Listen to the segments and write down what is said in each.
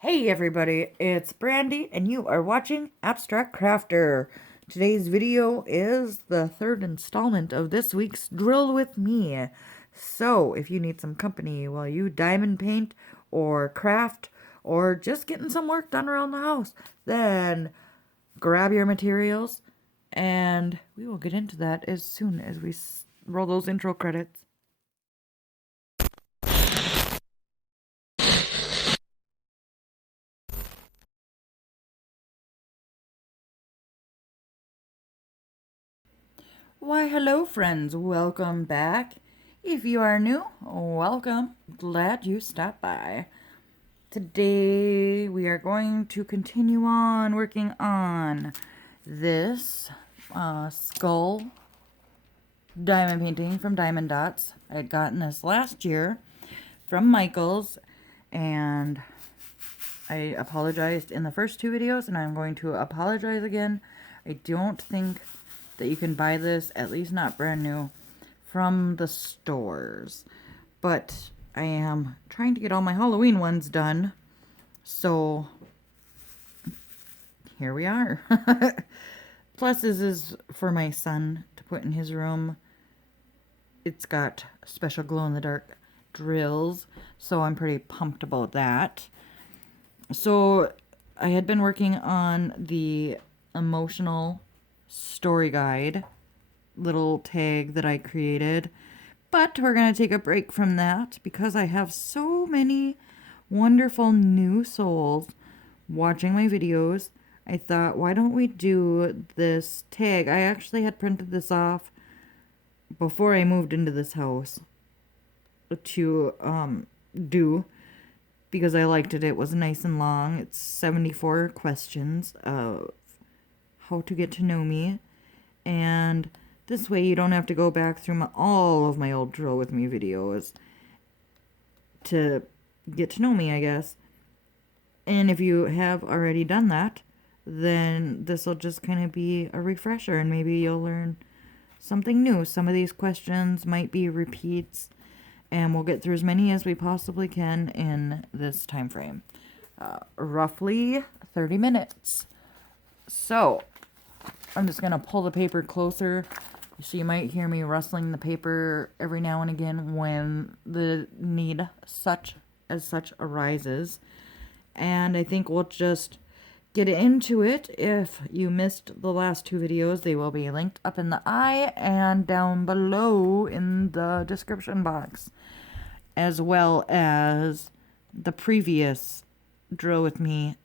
Hey everybody, it's Brandy and you are watching Abstract Crafter. Today's video is the third installment of this week's Drill with Me. So, if you need some company while you diamond paint or craft or just getting some work done around the house, then grab your materials and we will get into that as soon as we roll those intro credits. Why, hello, friends. Welcome back. If you are new, welcome. Glad you stopped by. Today, we are going to continue on working on this skull diamond painting from Diamond Dotz. I had gotten this last year from Michael's, and I apologized in the first two videos, and I'm going to apologize again. I don't think that you can buy this, at least not brand new, from the stores. But I am trying to get all my Halloween ones done. So here we are. Plus, this is for my son to put in his room. It's got special glow-in-the-dark drills, so I'm pretty pumped about that. So I had been working on the emotional story guide little tag that I created, but we're going to take a break from that because I have so many wonderful new souls watching my videos. I thought, why don't we do this tag? I actually had printed this off before I moved into this house to do, because I liked it. It was nice and long. It's 74 questions of how to get to know me, and this way you don't have to go back through all of my old Drill With Me videos to get to know me, I guess. And if you have already done that, then this will just kind of be a refresher, and maybe you'll learn something new. Some of these questions might be repeats, and we'll get through as many as we possibly can in this time frame. Roughly 30 minutes. So, I'm just going to pull the paper closer. So you might hear me rustling the paper every now and again when the need such arises. And I think we'll just get into it. If you missed the last two videos, they will be linked up in the eye and down below in the description box, as well as the previous Drill With Me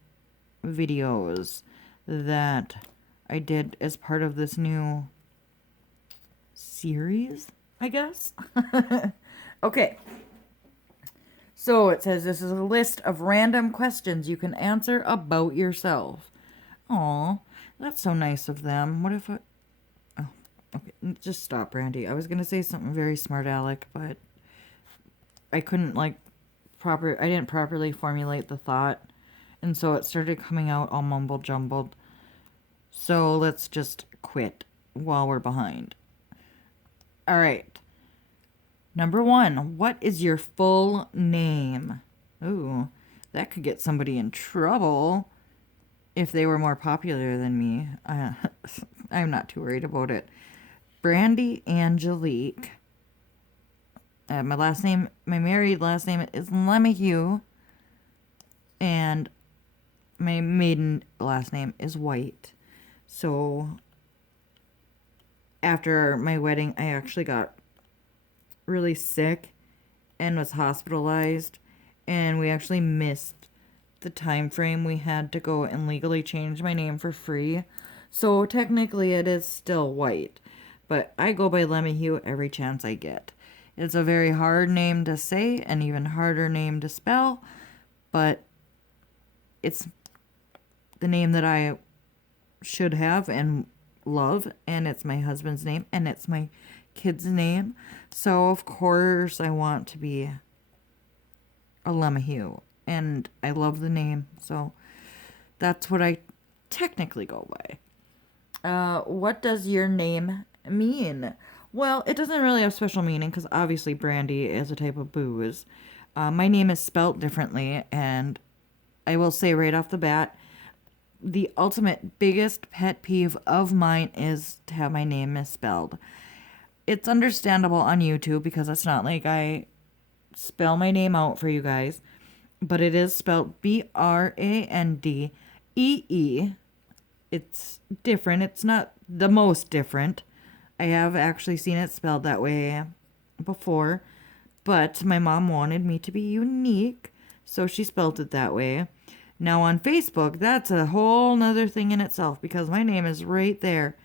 videos that I did as part of this new series, I guess. Okay. So it says this is a list of random questions you can answer about yourself. Aw, that's so nice of them. What if I... Oh, okay. Just stop, Brandy. I was going to say something very smart aleck, but I couldn't, I didn't properly formulate the thought, and so it started coming out all mumbled jumbled. So let's just quit while we're behind. All right. Number 1, what is your full name? Ooh, that could get somebody in trouble if they were more popular than me. I'm not too worried about it. Brandy Angelique. My married last name is Lemieux, and my maiden last name is White. So after my wedding, I actually got really sick and was hospitalized, and we actually missed the time frame we had to go and legally change my name for free. So technically it is still White, but I go by Lemieux every chance I get. It's a very hard name to say, an even harder name to spell, but it's the name that I should have and love, and it's my husband's name, and it's my kid's name. So of course I want to be a Lemieux, and I love the name, so that's what I technically go by. What does your name mean? Well, it doesn't really have special meaning because obviously brandy is a type of booze. My name is spelt differently, and I will say right off the bat, the ultimate biggest pet peeve of mine is to have my name misspelled. It's understandable on YouTube because it's not like I spell my name out for you guys, but it is spelled Brandee. It's different. It's not the most different. I have actually seen it spelled that way before, but my mom wanted me to be unique, so she spelled it that way. Now on Facebook, that's a whole nother thing in itself because my name is right there.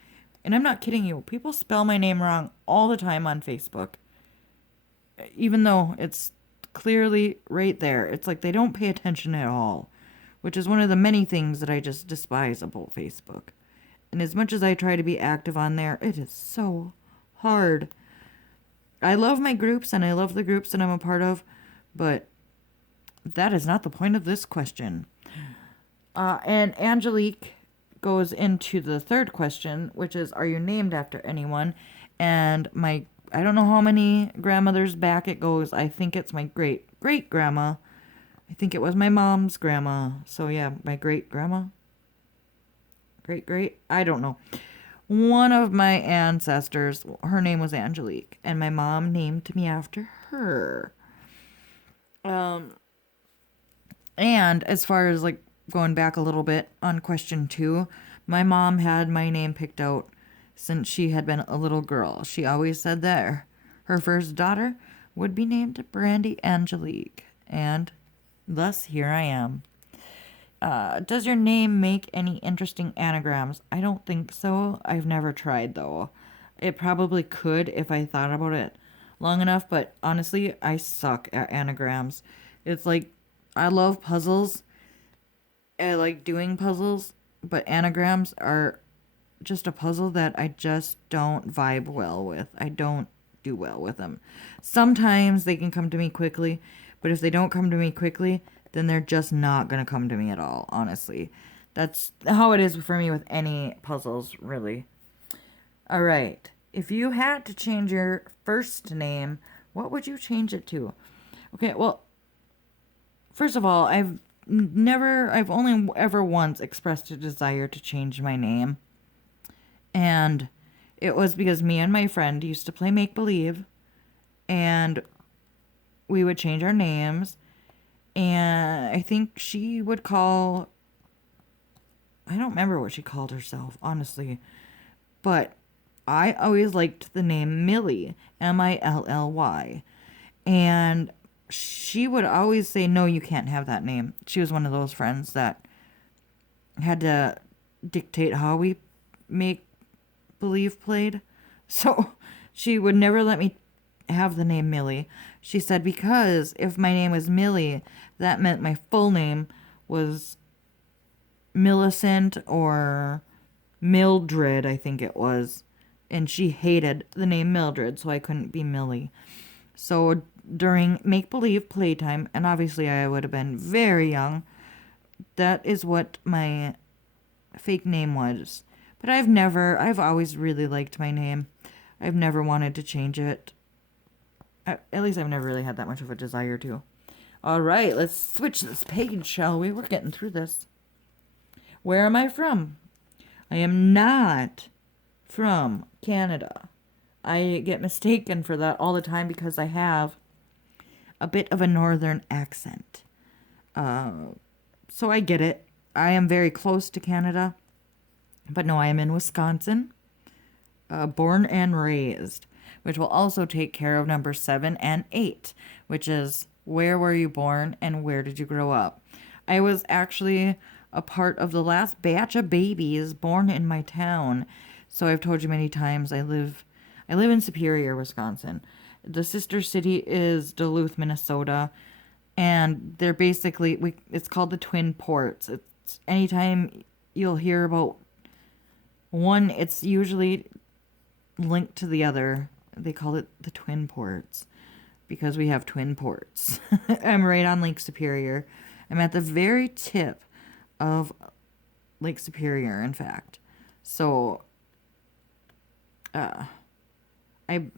And I'm not kidding you. People spell my name wrong all the time on Facebook. Even though it's clearly right there. It's like they don't pay attention at all, which is one of the many things that I just despise about Facebook. And as much as I try to be active on there, it is so hard. I love my groups and I love the groups that I'm a part of, but that is not the point of this question. And Angelique goes into the third question, which is, are you named after anyone? And I don't know how many grandmothers back it goes. I think it's my great-great-grandma. I think it was my mom's grandma. So yeah, my great-grandma. Great-great? I don't know. One of my ancestors, her name was Angelique, and my mom named me after her. And as far as like going back a little bit on question 2, my mom had my name picked out since she had been a little girl. She always said that her first daughter would be named Brandy Angelique, and thus here I am. Does your name make any interesting anagrams? I don't think so. I've never tried, though. It probably could if I thought about it long enough, but honestly, I suck at anagrams. It's like, I love puzzles. I like doing puzzles, but anagrams are just a puzzle that I just don't vibe well with. I don't do well with them. Sometimes they can come to me quickly, but if they don't come to me quickly, then they're just not going to come to me at all, honestly. That's how it is for me with any puzzles, really. All right. If you had to change your first name, what would you change it to? Okay, well, first of all, I've only ever once expressed a desire to change my name. And it was because me and my friend used to play make-believe, and we would change our names. And I think she would call... I don't remember what she called herself, honestly. But I always liked the name Millie, Milly. And she would always say, no, you can't have that name. She was one of those friends that had to dictate how we make believe played. So she would never let me have the name Millie. She said because if my name was Millie, that meant my full name was Millicent or Mildred, I think it was. And she hated the name Mildred, so I couldn't be Millie. So during make-believe playtime, and obviously I would have been very young, that is what my fake name was. But I've always really liked my name. I've never wanted to change it. At least I've never really had that much of a desire to. All right, let's switch this page, shall we? We're getting through this. Where am I from? I am not from Canada. I get mistaken for that all the time because I have a bit of a northern accent. So I get it. I am very close to Canada. But no, I am in Wisconsin. Born and raised. Which will also take care of number 7 and 8. Which is, where were you born and where did you grow up? I was actually a part of the last batch of babies born in my town. So I've told you many times I live in Superior, Wisconsin. The sister city is Duluth, Minnesota, and they're basically it's called the Twin Ports. It's anytime you'll hear about one, it's usually linked to the other. They call it the Twin Ports because we have twin ports. I'm right on Lake Superior. I'm at the very tip of Lake Superior, in fact. So I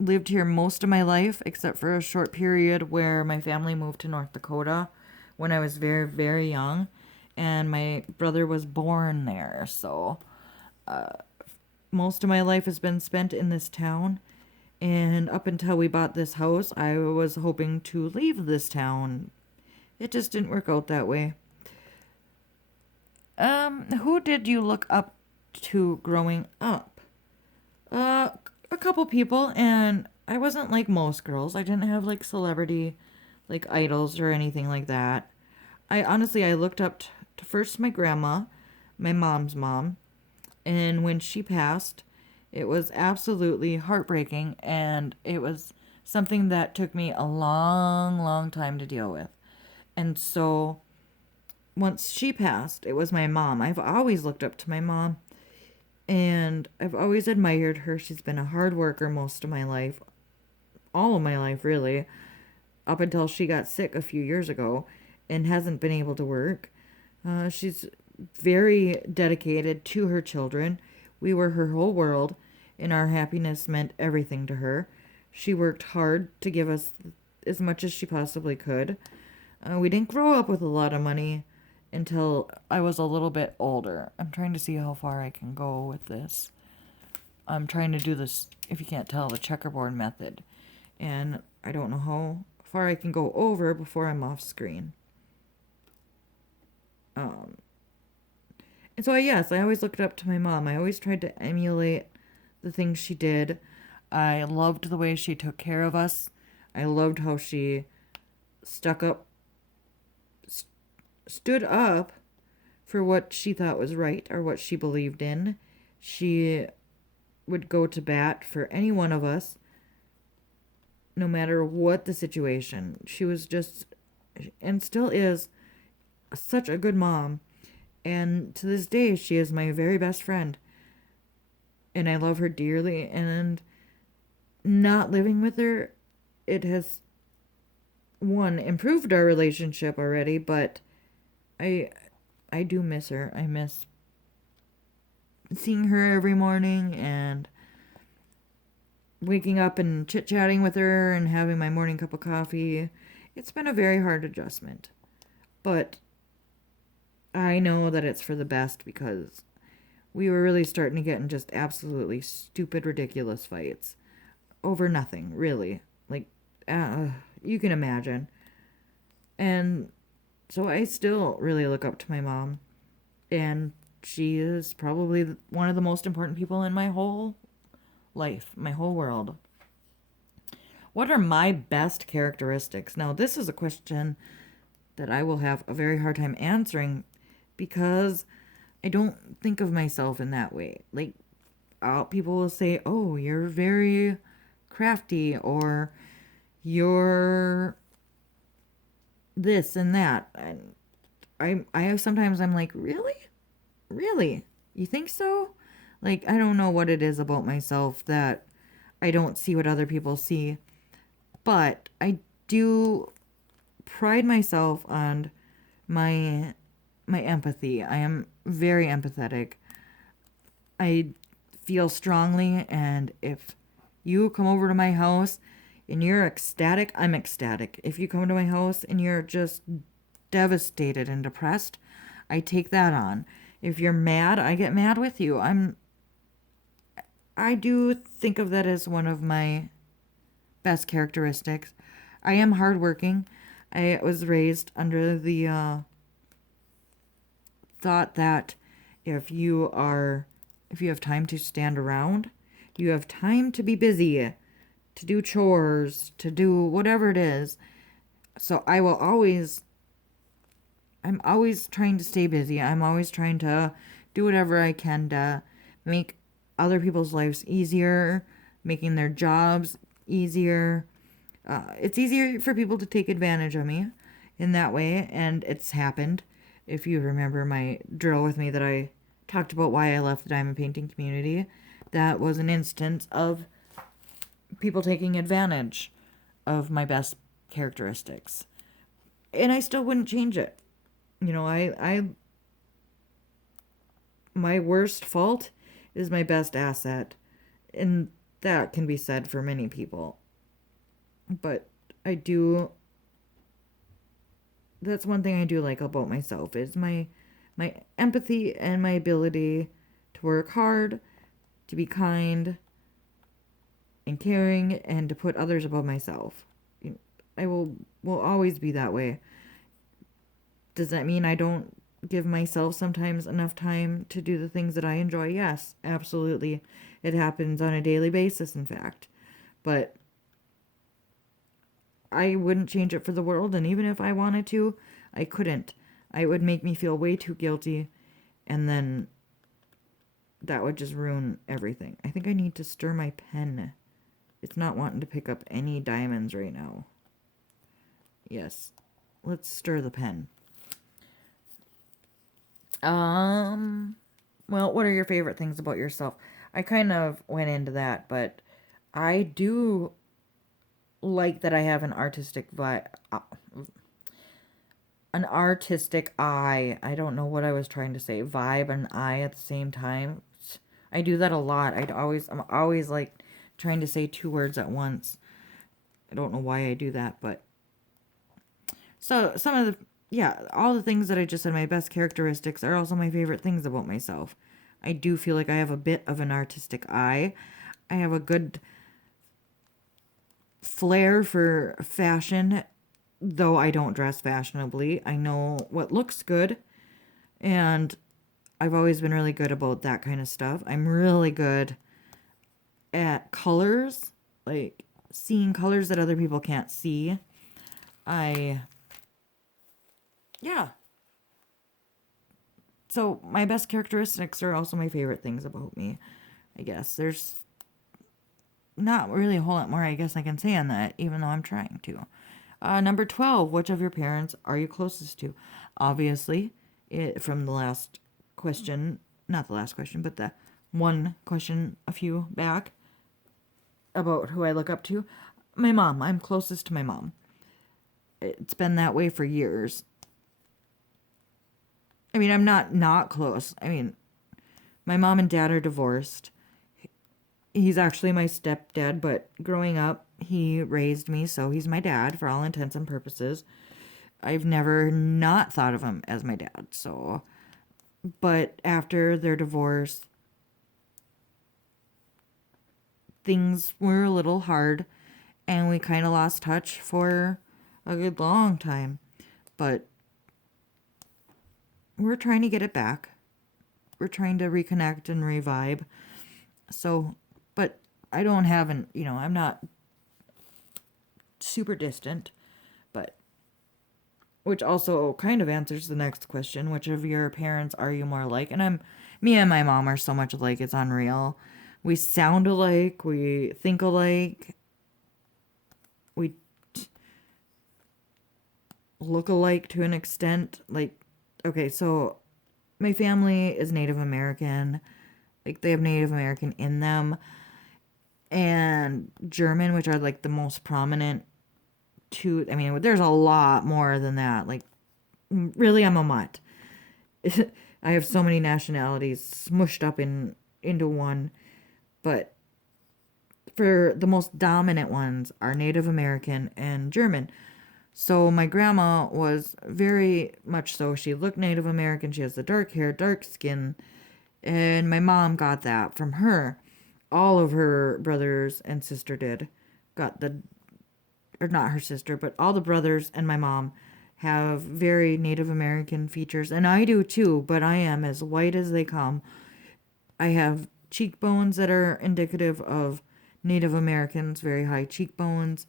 lived here most of my life, except for a short period where my family moved to North Dakota, when I was very, very young, and my brother was born there. So most of my life has been spent in this town. And up until we bought this house, I was hoping to leave this town. It just didn't work out that way. Who did you look up to growing up? A couple people, and I wasn't like most girls. I didn't have like celebrity, like idols or anything like that. I looked up to first my grandma, my mom's mom, and when she passed, it was absolutely heartbreaking, and it was something that took me a long, long time to deal with. And so once she passed, it was my mom. I've always looked up to my mom, and I've always admired her. She's been a hard worker most of my life, all of my life, really, up until she got sick a few years ago and hasn't been able to work. She's very dedicated to her children. We were her whole world, and our happiness meant everything to her. She worked hard to give us as much as she possibly could. We didn't grow up with a lot of money until I was a little bit older. I'm trying to see how far I can go with this. I'm trying to do this, if you can't tell, the checkerboard method. And I don't know how far I can go over before I'm off screen. And so, yes, I always looked up to my mom. I always tried to emulate the things she did. I loved the way she took care of us. I loved how she stuck up, stood up for what she thought was right or what she believed in. She would go to bat for any one of us, no matter what the situation. She was just, and still is, such a good mom. And to this day, she is my very best friend. And I love her dearly. And not living with her, it has, one, improved our relationship already, but I do miss her. I miss seeing her every morning and waking up and chit-chatting with her and having my morning cup of coffee. It's been a very hard adjustment. But I know that it's for the best because we were really starting to get in just absolutely stupid, ridiculous fights over nothing, really. Like, you can imagine. And so I still really look up to my mom. And she is probably one of the most important people in my whole life, my whole world. What are my best characteristics? Now, this is a question that I will have a very hard time answering because I don't think of myself in that way. Like, people will say, oh, you're very crafty, or you're this and that. And I sometimes I'm like, really, you think so? Like, I don't know what it is about myself that I don't see what other people see, but I do pride myself on my empathy. I am very empathetic. I feel strongly, and if you come over to my house and you're ecstatic, I'm ecstatic. If you come to my house and you're just devastated and depressed, I take that on. If you're mad, I get mad with you. I do think of that as one of my best characteristics. I am hardworking. I was raised under the thought that if you have time to stand around, you have time to be busy, to do chores, to do whatever it is. So I'm always trying to stay busy. I'm always trying to do whatever I can to make other people's lives easier, making their jobs easier. It's easier for people to take advantage of me in that way, and it's happened. If you remember my drill with me that I talked about why I left the diamond painting community, that was an instance of people taking advantage of my best characteristics. And I still wouldn't change it. You know, my worst fault is my best asset. And that can be said for many people. But I do that's one thing I do like about myself is my empathy and my ability to work hard, to be kind and caring, and to put others above myself. I will always be that way. Does that mean I don't give myself sometimes enough time to do the things that I enjoy? Yes, absolutely. It happens on a daily basis, in fact. But I wouldn't change it for the world, and even if I wanted to, I couldn't. It would make me feel way too guilty, and then that would just ruin everything. I think I need to stir my pen. It's not wanting to pick up any diamonds right now. Yes. Let's stir the pen. Well, what are your favorite things about yourself? I kind of went into that, but I do like that I have an artistic an artistic eye. I don't know what I was trying to say. Vibe and eye at the same time. I do that a lot. I'm always like trying to say two words at once. I don't know why I do that, but so some of the yeah, all the things that I just said, my best characteristics are also my favorite things about myself. I do feel like I have a bit of an artistic eye. I have a good flair for fashion, though I don't dress fashionably. I know what looks good, and I've always been really good about that kind of stuff. I'm really good at colors, like seeing colors that other people can't see. I, yeah. So my best characteristics are also my favorite things about me, I guess. There's not really a whole lot more I guess I can say on that, even though I'm trying to. Number 12, which of your parents are you closest to? Obviously, from the last question, not the last question, but the one question a few back about who I look up to. My mom. I'm closest to my mom. It's been that way for years. I mean, I'm not close. I mean, my mom and dad are divorced. He's actually my stepdad, but growing up, he raised me, so he's my dad for all intents and purposes. I've never not thought of him as my dad, so. But after their divorce, things were a little hard, and we kind of lost touch for a good long time. But we're trying to get it back. We're trying to reconnect and revive. So, but I don't have I'm not super distant, but which also kind of answers the next question, which of your parents are you more like? And me and my mom are so much alike, it's unreal. We sound alike, we think alike, we look alike to an extent. Like, okay, so my family is Native American. Like, they have Native American in them. And German, which are like the most prominent two. I mean, there's a lot more than that. Like, really, I'm a mutt. I have so many nationalities smushed up into one. But for the most dominant ones are Native American and German. So my grandma was very much so. She looked Native American. She has the dark hair, dark skin. And my mom got that from her. All of her brothers and sister did. Or not her sister, but all the brothers and my mom have very Native American features. And I do too, but I am as white as they come. I have cheekbones that are indicative of Native Americans, very high cheekbones.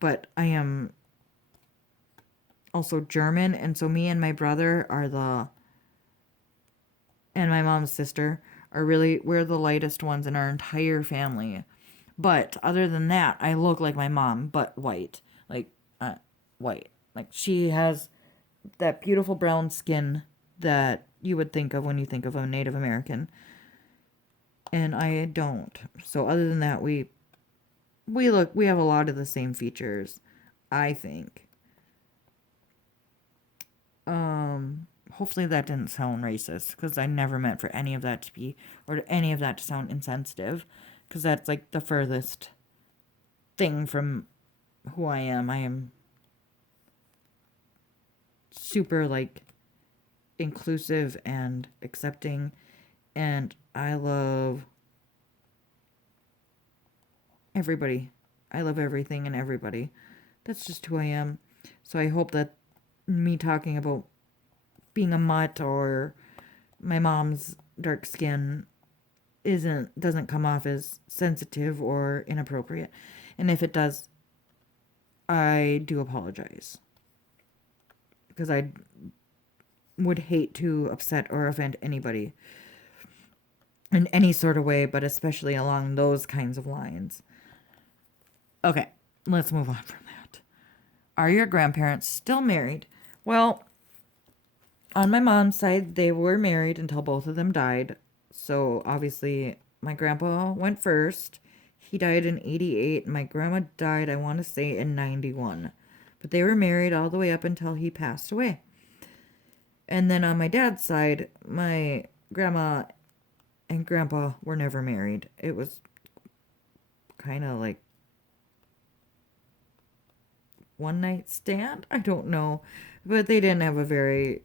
But I am also German, and so me and my brother and my mom's sister we're the lightest ones in our entire family. But other than that, I look like my mom, but white. Like, white. Like, she has that beautiful brown skin that you would think of when you think of a Native American. And I don't. So other than that, we have a lot of the same features, I think. Hopefully that didn't sound racist, because I never meant for any of that to be, or any of that to sound insensitive, because that's like the furthest thing from who I am. super like inclusive and accepting, and I love everybody. I love everything and everybody. That's just who I am. So I hope that me talking about being a mutt or my mom's dark skin doesn't come off as sensitive or inappropriate. And if it does, I do apologize. Because I would hate to upset or offend anybody in any sort of way, but especially along those kinds of lines. Okay, let's move on from that. Are your grandparents still married? Well, on my mom's side, they were married until both of them died. So obviously, my grandpa went first. He died in 88. My grandma died, I want to say, in 91. But they were married all the way up until he passed away. And then on my dad's side, my grandma and grandpa were never married. It was kind of like one night stand. I don't know. But they didn't have a very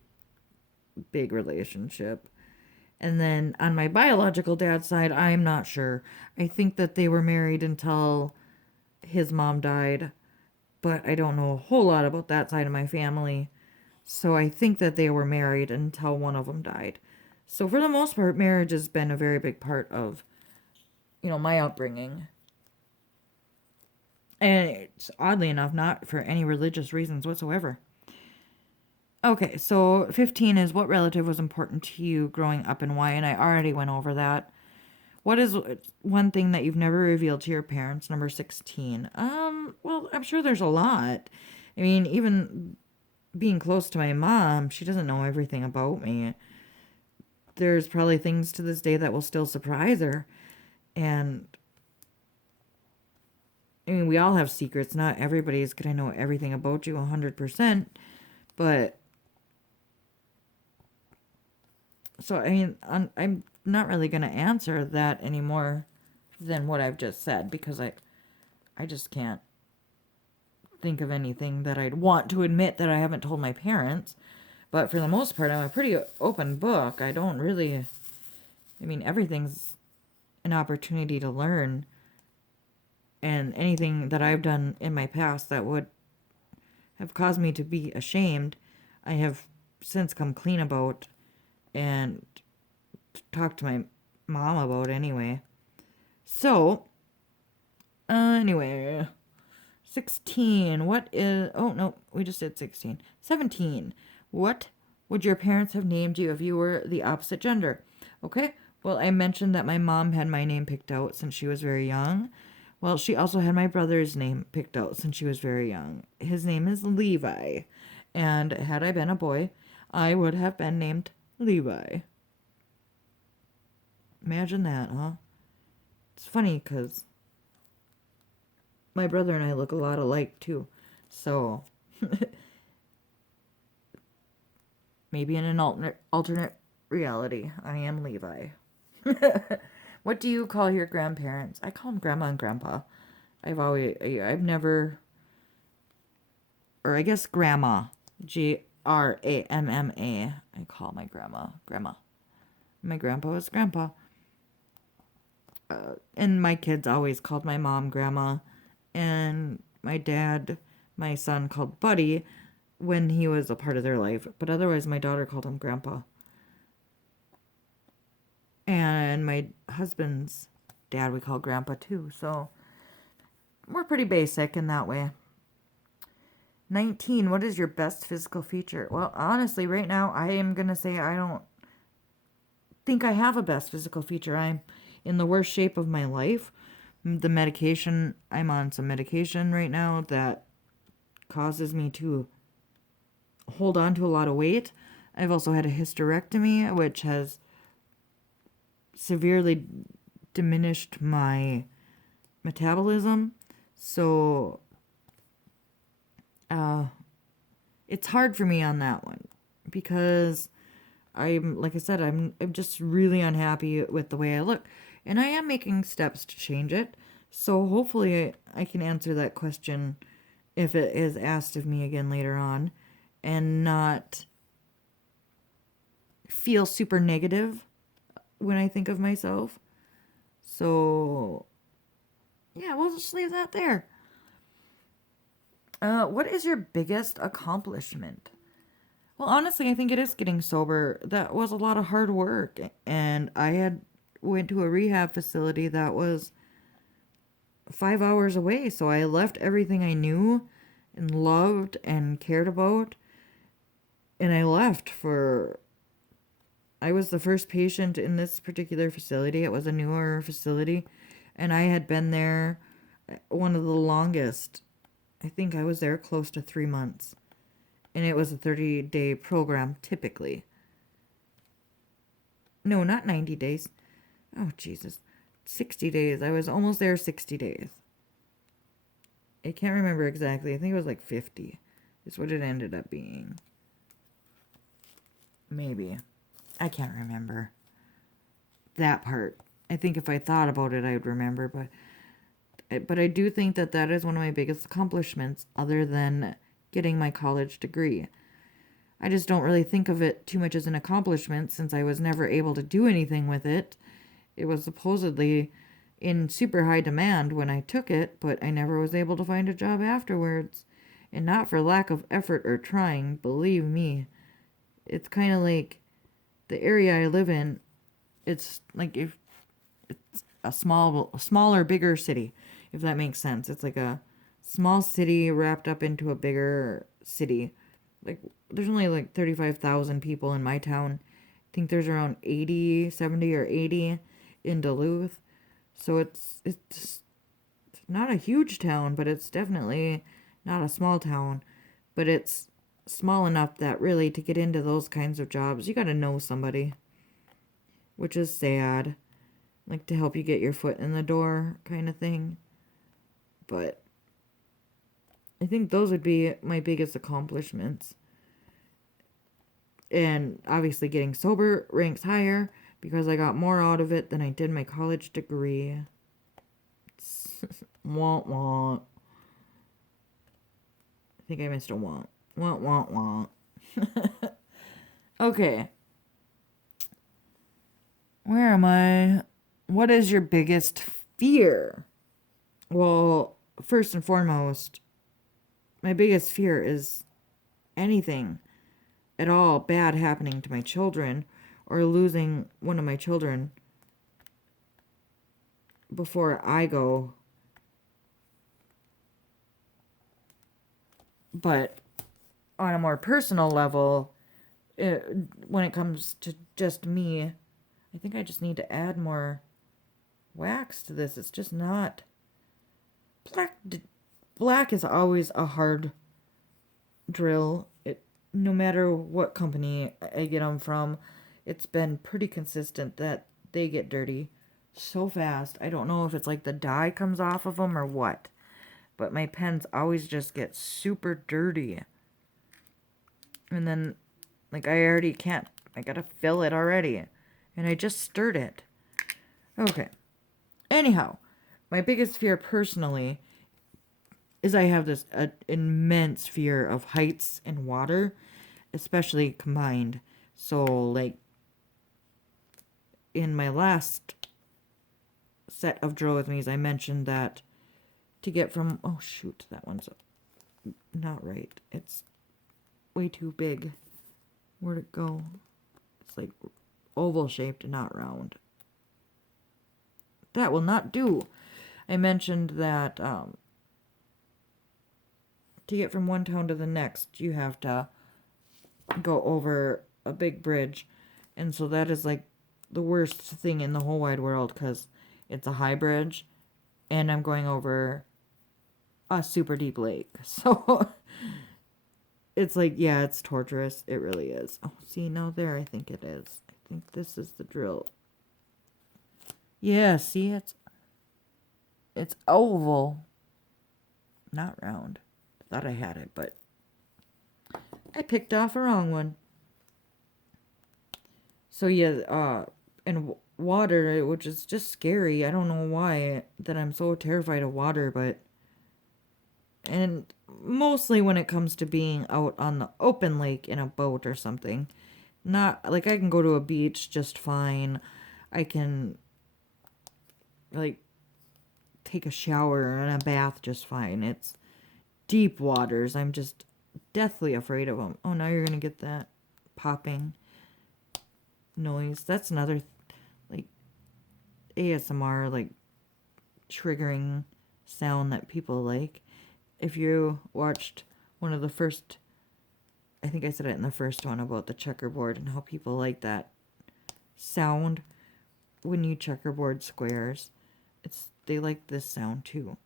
big relationship. And then on my biological dad's side, I'm not sure. I think that they were married until his mom died, but I don't know a whole lot about that side of my family. So I think that they were married until one of them died. So for the most part, marriage has been a very big part of, my upbringing. And it's oddly enough not for any religious reasons whatsoever. Okay, so 15 is what relative was important to you growing up and why, and I already went over that. What is one thing that you've never revealed to your parents? Number 16. Well, I'm sure there's a lot. I mean, even being close to my mom, she doesn't know everything about me. There's probably things to this day that will still surprise her. And I mean, we all have secrets. Not everybody's going to know everything about you 100%. But so, I mean, I'm not really going to answer that anymore than what I've just said, because I just can't think of anything that I'd want to admit that I haven't told my parents. But for the most part, I'm a pretty open book. I don't really, I mean, everything's an opportunity to learn. And anything that I've done in my past that would have caused me to be ashamed, I have since come clean about and talked to my mom about anyway. So, anyway, 16. What is, oh no, we just did 16. 17. What would your parents have named you if you were the opposite gender? Okay, well, I mentioned that my mom had my name picked out since she was very young. Well, she also had my brother's name picked out since she was very young. His name is Levi. And had I been a boy, I would have been named Levi. Imagine that, huh? It's funny because my brother and I look a lot alike, too. So, maybe in an alternate reality, I am Levi. What do you call your grandparents? I call them Grandma and Grandpa. I've never, or I guess Grandma. Gramma. I call my grandma Grandma. My grandpa is Grandpa. And my kids always called my mom Grandma. And my dad, my son, called Buddy when he was a part of their life. But otherwise, my daughter called him Grandpa. And my husband's dad we call Grandpa too. So we're pretty basic in that way. 19. What is your best physical feature? Well, honestly, right now, I am going to say I don't think I have a best physical feature. I'm in the worst shape of my life. The medication, I'm on some medication right now that causes me to hold on to a lot of weight. I've also had a hysterectomy, which has severely diminished my metabolism. So it's hard for me on that one because like I said, I'm just really unhappy with the way I look, and I am making steps to change it. So hopefully I can answer that question if it is asked of me again later on. and not feel super negative when I think of myself. So, yeah, we'll just leave that there. What is your biggest accomplishment? Well, honestly, I think it is getting sober. That was a lot of hard work, and I had went to a rehab facility that was 5 hours away, so I left everything I knew and loved and cared about, and I left for. I was the first patient in this particular facility. It was a newer facility, and I had been there one of the longest. I think I was there close to 3 months. And it was a 30-day program typically. No, not 90 days. Oh, Jesus. 60 days. I was almost there 60 days. I can't remember exactly. I think it was like 50 is what it ended up being. Maybe. I can't remember that part. I think if I thought about it, I'd remember. But I do think that that is one of my biggest accomplishments other than getting my college degree. I just don't really think of it too much as an accomplishment since I was never able to do anything with it. It was supposedly in super high demand when I took it, but I never was able to find a job afterwards. And not for lack of effort or trying, believe me. It's kind of like the area I live in, it's like if it's a smaller, bigger city, if that makes sense. It's like a small city wrapped up into a bigger city. Like, there's only like 35,000 people in my town. I think there's around 70 or 80 in Duluth. So it's not a huge town, but it's definitely not a small town. But it's small enough that really to get into those kinds of jobs, you got to know somebody, which is sad. Like to help you get your foot in the door kind of thing. But I think those would be my biggest accomplishments. And obviously getting sober ranks higher because I got more out of it than I did my college degree. Want want. I think I missed a want. Want. Okay. Where am I? What is your biggest fear? Well, first and foremost, my biggest fear is anything at all bad happening to my children or losing one of my children before I go. But on a more personal level, when it comes to just me, I think I just need to add more wax to this. It's just not black is always a hard drill. No matter what company I get them from, it's been pretty consistent that they get dirty so fast. I don't know if it's like the dye comes off of them or what, but my pens always just get super dirty. And then, like, I already can't. I gotta fill it already. And I just stirred it. Okay. Anyhow, my biggest fear personally is I have this immense fear of heights and water, especially combined. So, like, in my last set of drill with me's, I mentioned that to get from... Oh, shoot, that one's not right. It's way too big. Where'd it go? It's like oval shaped and not round. That will not do. I mentioned that to get from one town to the next, you have to go over a big bridge. And so that is like the worst thing in the whole wide world because it's a high bridge and I'm going over a super deep lake. So it's like, yeah, it's torturous. It really is. Oh, see, now there I think it is. I think this is the drill. Yeah, see, it's oval. Not round. Thought I had it, but I picked off a wrong one. So yeah, and water, which is just scary. I don't know why that I'm so terrified of water, but And mostly when it comes to being out on the open lake in a boat or something. Not like I can go to a beach just fine. I can like take a shower and a bath just fine. It's deep waters. I'm just deathly afraid of them. Oh, now you're going to get that popping noise. That's another like ASMR like triggering sound that people like. If you watched one of the first, I think I said it in the first one about the checkerboard and how people like that sound when you checkerboard squares. They like this sound too.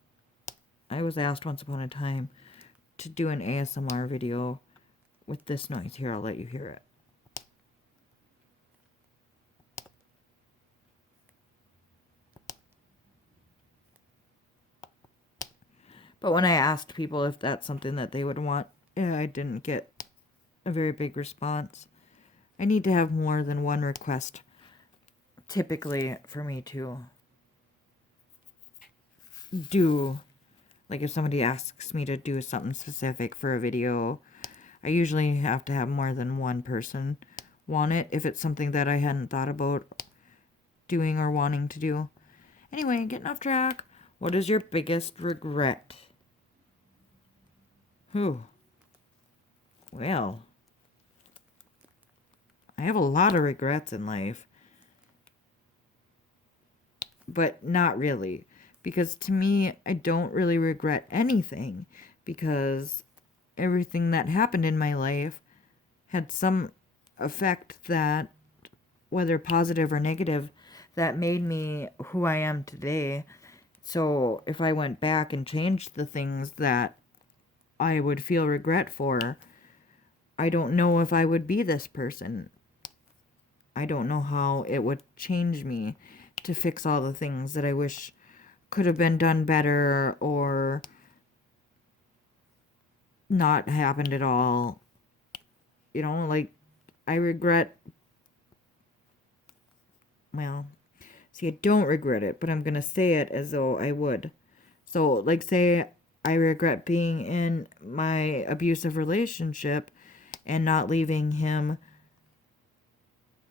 I was asked once upon a time to do an ASMR video with this noise. Here, I'll let you hear it. But when I asked people if that's something that they would want, I didn't get a very big response. I need to have more than one request, typically, for me to do. Like if somebody asks me to do something specific for a video, I usually have to have more than one person want it if it's something that I hadn't thought about doing or wanting to do. Anyway, getting off track. What is your biggest regret? Whew. Well, I have a lot of regrets in life. But not really. Because to me, I don't really regret anything. Because everything that happened in my life had some effect that, whether positive or negative, that made me who I am today. So if I went back and changed the things that I would feel regret for, I don't know if I would be this person. I don't know how it would change me to fix all the things that I wish could have been done better or not happened at all. You know, like, I regret, well, see, I don't regret it, but I'm going to say it as though I would. So, like, say I regret being in my abusive relationship and not leaving him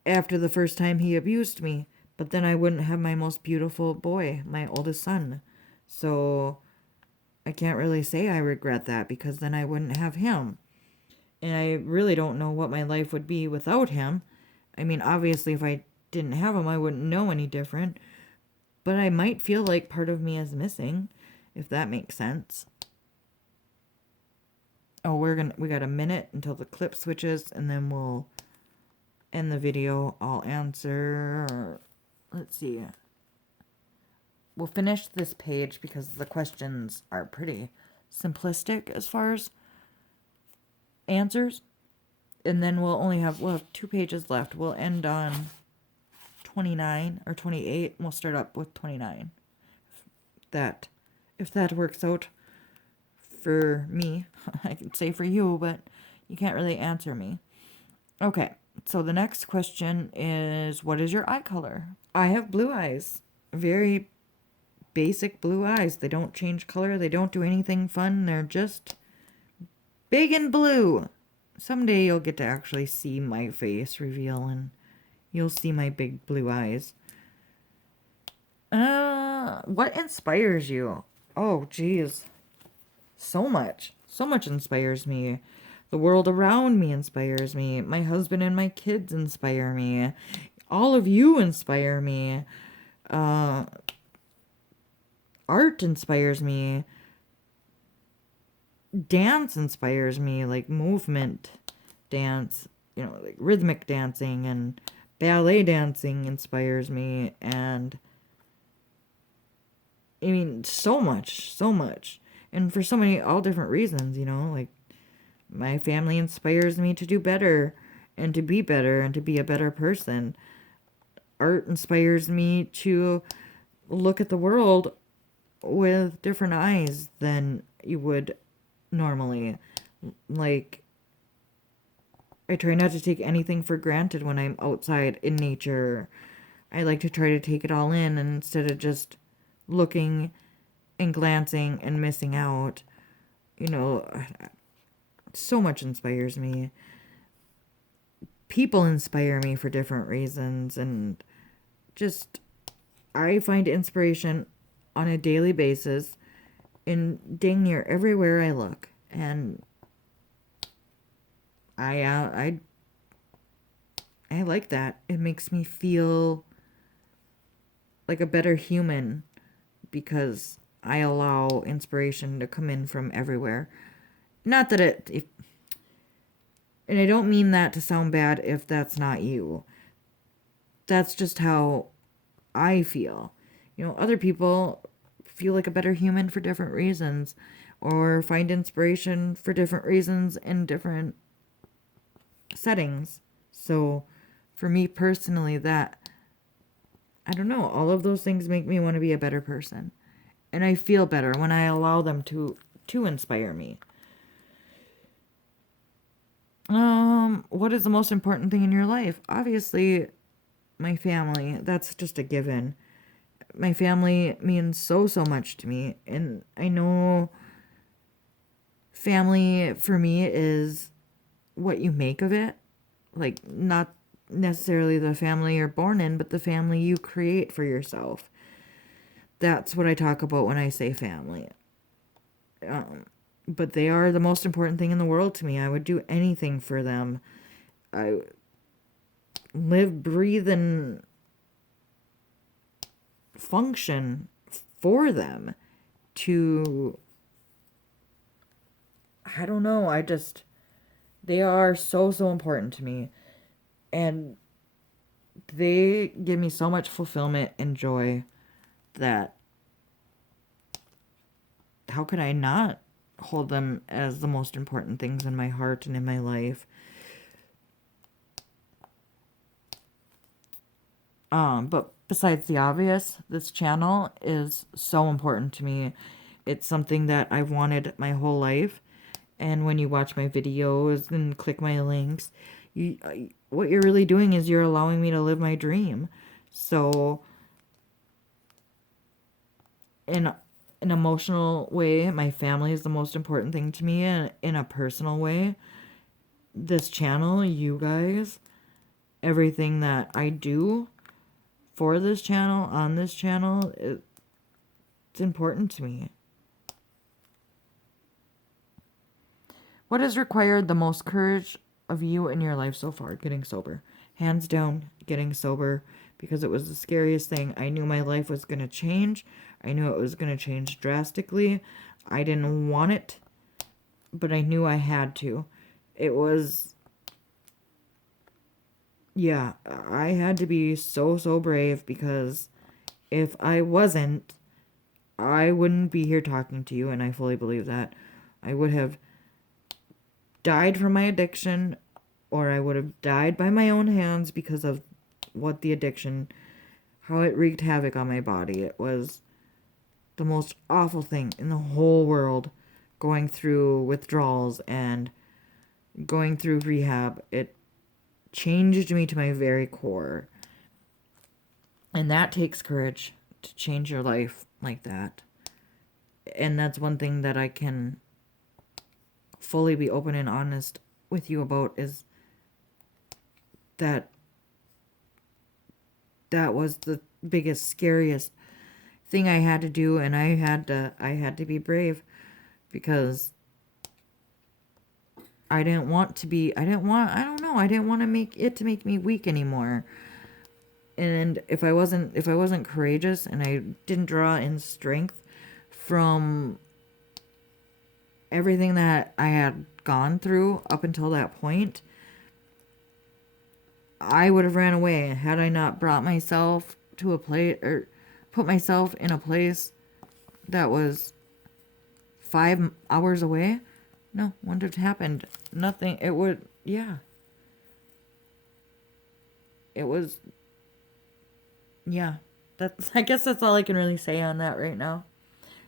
after the first time he abused me. But then I wouldn't have my most beautiful boy, my oldest son. So I can't really say I regret that because then I wouldn't have him. And I really don't know what my life would be without him. I mean, obviously, if I didn't have him, I wouldn't know any different. But I might feel like part of me is missing, if that makes sense. Oh, we got a minute until the clip switches, and then we'll end the video. I'll answer, let's see. We'll finish this page because the questions are pretty simplistic as far as answers. And then we'll have 2 pages left. We'll end on 29 or 28, and we'll start up with 29. If that works out for me. I could say for you, but you can't really answer me. Okay, so the next question is, what is your eye color? I have blue eyes. Very basic blue eyes. They don't change color. They don't do anything fun. They're just big and blue. Someday you'll get to actually see my face reveal and you'll see my big blue eyes. What inspires you? Oh, geez. So much. So much inspires me. The world around me inspires me. My husband and my kids inspire me. All of you inspire me. Art inspires me. Dance inspires me, like movement dance, like rhythmic dancing and ballet dancing inspires me. And I mean, so much. And for so many, all different reasons, like my family inspires me to do better and to be better and to be a better person. Art inspires me to look at the world with different eyes than you would normally. Like, I try not to take anything for granted when I'm outside in nature. I like to try to take it all in instead of just looking and glancing and missing out. you know, so much inspires me. People inspire me for different reasons, and just I find inspiration on a daily basis in dang near everywhere I look. And I like that. It makes me feel like a better human because I allow inspiration to come in from everywhere. Not that and I don't mean that to sound bad if that's not you. That's just how I feel. You know, other people feel like a better human for different reasons or find inspiration for different reasons in different settings. So for me personally, I don't know, all of those things make me want to be a better person. And I feel better when I allow them to inspire me. What is the most important thing in your life? Obviously, my family. That's just a given. My family means so much to me, and I know family for me is what you make of it. Like, not necessarily the family you're born in, but the family you create for yourself. That's what I talk about when I say family. But they are the most important thing in the world to me. I would do anything for them. I live, breathe, and function for them to, I don't know, they are so important to me. And they give me so much fulfillment and joy that how could I not hold them as the most important things in my heart and in my life? But besides the obvious, this channel is so important to me. It's something that I've wanted my whole life. And when you watch my videos and click my links, what you're really doing is you're allowing me to live my dream. So, in an emotional way, my family is the most important thing to me. And in a personal way, this channel, you guys, everything that I do for this channel, on this channel, it's important to me. What has required the most courage of you in your life so far? Getting sober. Hands down, getting sober, because it was the scariest thing. I knew my life was going to change. I knew it was going to change drastically. I didn't want it, but I knew I had to. It was, yeah, I had to be so brave, because if I wasn't, I wouldn't be here talking to you, and I fully believe that. I would have died from my addiction, or I would have died by my own hands because of what the addiction, how it wreaked havoc on my body. It was the most awful thing in the whole world, going through withdrawals and going through rehab. It changed me to my very core. And that takes courage to change your life like that. And that's one thing that I can fully be open and honest with you about, is that was the biggest, scariest thing I had to do, and I had to be brave, because I didn't want to make me weak anymore. And if I wasn't courageous, and I didn't draw in strength from everything that I had gone through up until that point, I would have ran away. Had I not brought myself to a place, or put myself in a place that was 5 hours away, no, wouldn't have happened. Nothing. It would, yeah. It was, yeah. I guess that's all I can really say on that right now.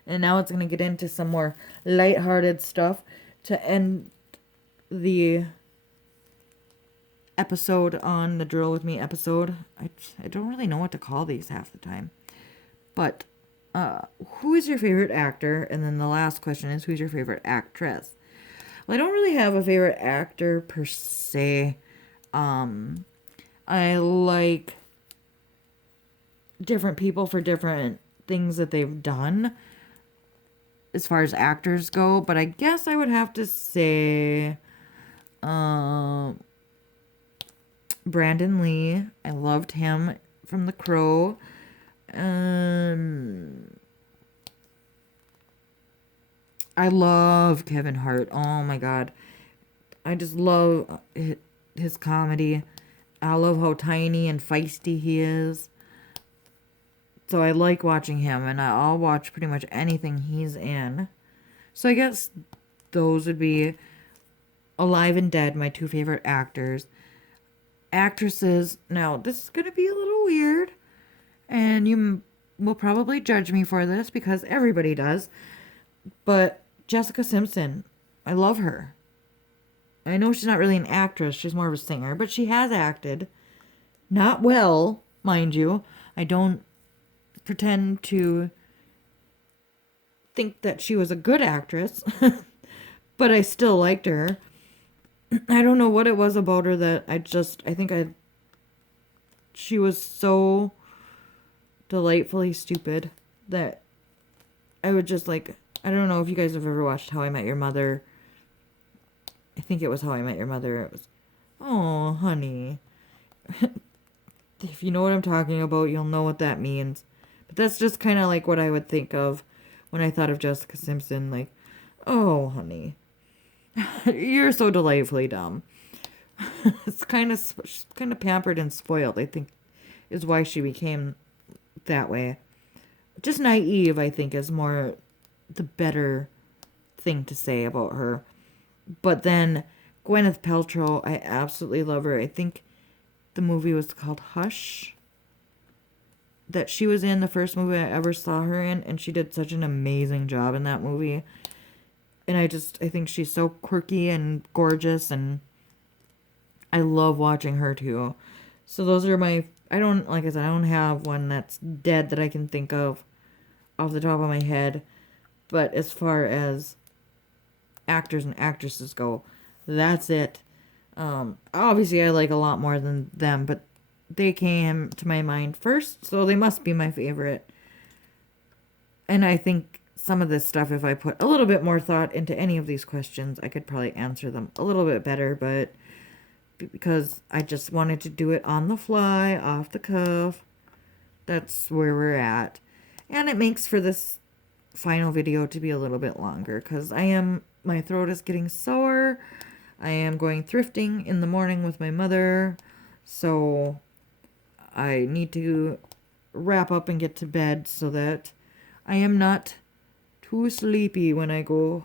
And now it's going to get into some more lighthearted stuff to end the episode on the Drill With Me episode. I don't really know what to call these half the time. But Who is your favorite actor? And then the last question is, who's your favorite actress? Well, I don't really have a favorite actor per se. I like different people for different things that they've done as far as actors go, but I guess I would have to say Brandon Lee. I loved him from The Crow. I love Kevin Hart. Oh my God. I just love his comedy. I love how tiny and feisty he is. So I like watching him, and I'll watch pretty much anything he's in. So I guess those would be Alive and Dead, my two favorite actors. Actresses, now this is going to be a little weird, and you will probably judge me for this because everybody does, but Jessica Simpson, I love her. I know she's not really an actress, she's more of a singer, but she has acted. Not well, mind you. I don't pretend to think that she was a good actress, but I still liked her. I don't know what it was about her that she was so delightfully stupid that I would just like, I don't know if you guys have ever watched How I Met Your Mother. I think it was How I Met Your Mother. It was, oh, honey. If you know what I'm talking about, you'll know what that means. But that's just kind of like what I would think of when I thought of Jessica Simpson. Like, oh, honey. You're so delightfully dumb. It's kind of pampered and spoiled, I think, is why she became that way. Just naive, I think, is more the better thing to say about her. But then Gwyneth Paltrow, I absolutely love her. I think the movie was called Hush, that she was in, the first movie I ever saw her in, and she did such an amazing job in that movie. And I think she's so quirky and gorgeous, and I love watching her too. So those are like I said, I don't have one that's dead that I can think of off the top of my head. But as far as actors and actresses go, that's it. Obviously I like a lot more than them, but they came to my mind first, so they must be my favorite. And I think some of this stuff, if I put a little bit more thought into any of these questions, I could probably answer them a little bit better, but because I just wanted to do it on the fly, off the cuff, that's where we're at. And it makes for this final video to be a little bit longer, because my throat is getting sore. I am going thrifting in the morning with my mother, so I need to wrap up and get to bed so that I am not too sleepy when I go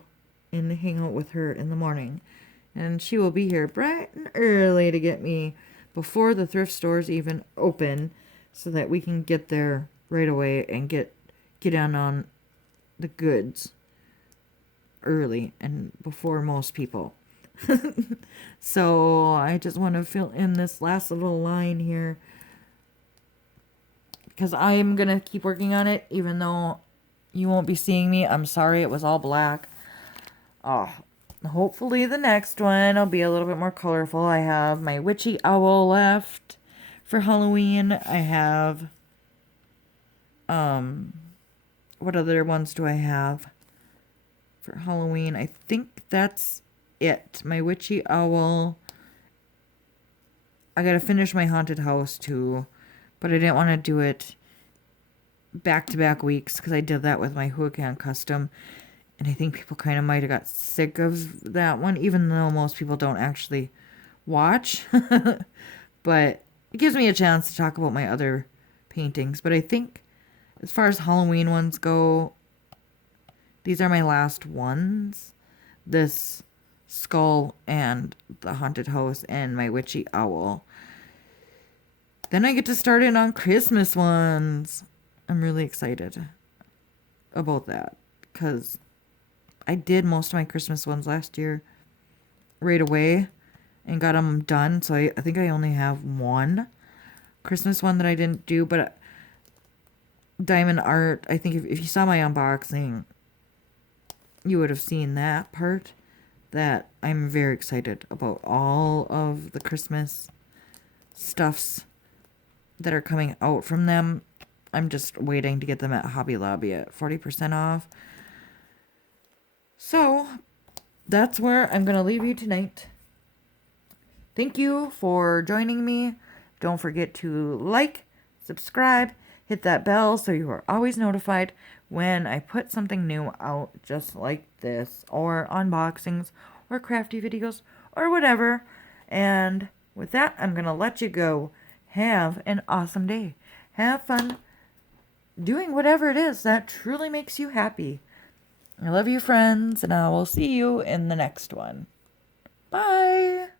and hang out with her in the morning. And she will be here bright and early to get me before the thrift stores even open, so that we can get there right away and get in on the goods early and before most people. So I just want to fill in this last little line here, because I'm going to keep working on it, even though you won't be seeing me. I'm sorry it was all black. Oh, hopefully the next one will be a little bit more colorful. I have my witchy owl left for Halloween. I have, what other ones do I have for Halloween? I think that's it. My witchy owl. I gotta finish my haunted house too, but I didn't want to do it back-to-back weeks because I did that with my Huracan custom, and I think people kind of might have got sick of that one, even though most people don't actually watch. But it gives me a chance to talk about my other paintings. But I think as far as Halloween ones go, these are my last ones. This skull and the haunted house and my witchy owl. Then I get to start in on Christmas ones. I'm really excited about that, because I did most of my Christmas ones last year right away and got them done. So I think I only have one Christmas one that I didn't do, but diamond art. I think if you saw my unboxing, you would have seen that part. That I'm very excited about all of the Christmas stuffs that are coming out from them. I'm just waiting to get them at Hobby Lobby at 40% off. So that's where I'm going to leave you tonight. Thank you for joining me. Don't forget to like, subscribe, hit that bell so you are always notified when I put something new out just like this, or unboxings, or crafty videos, or whatever. And with that, I'm going to let you go. Have an awesome day. Have fun doing whatever it is that truly makes you happy. I love you, friends, and I will see you in the next one. Bye.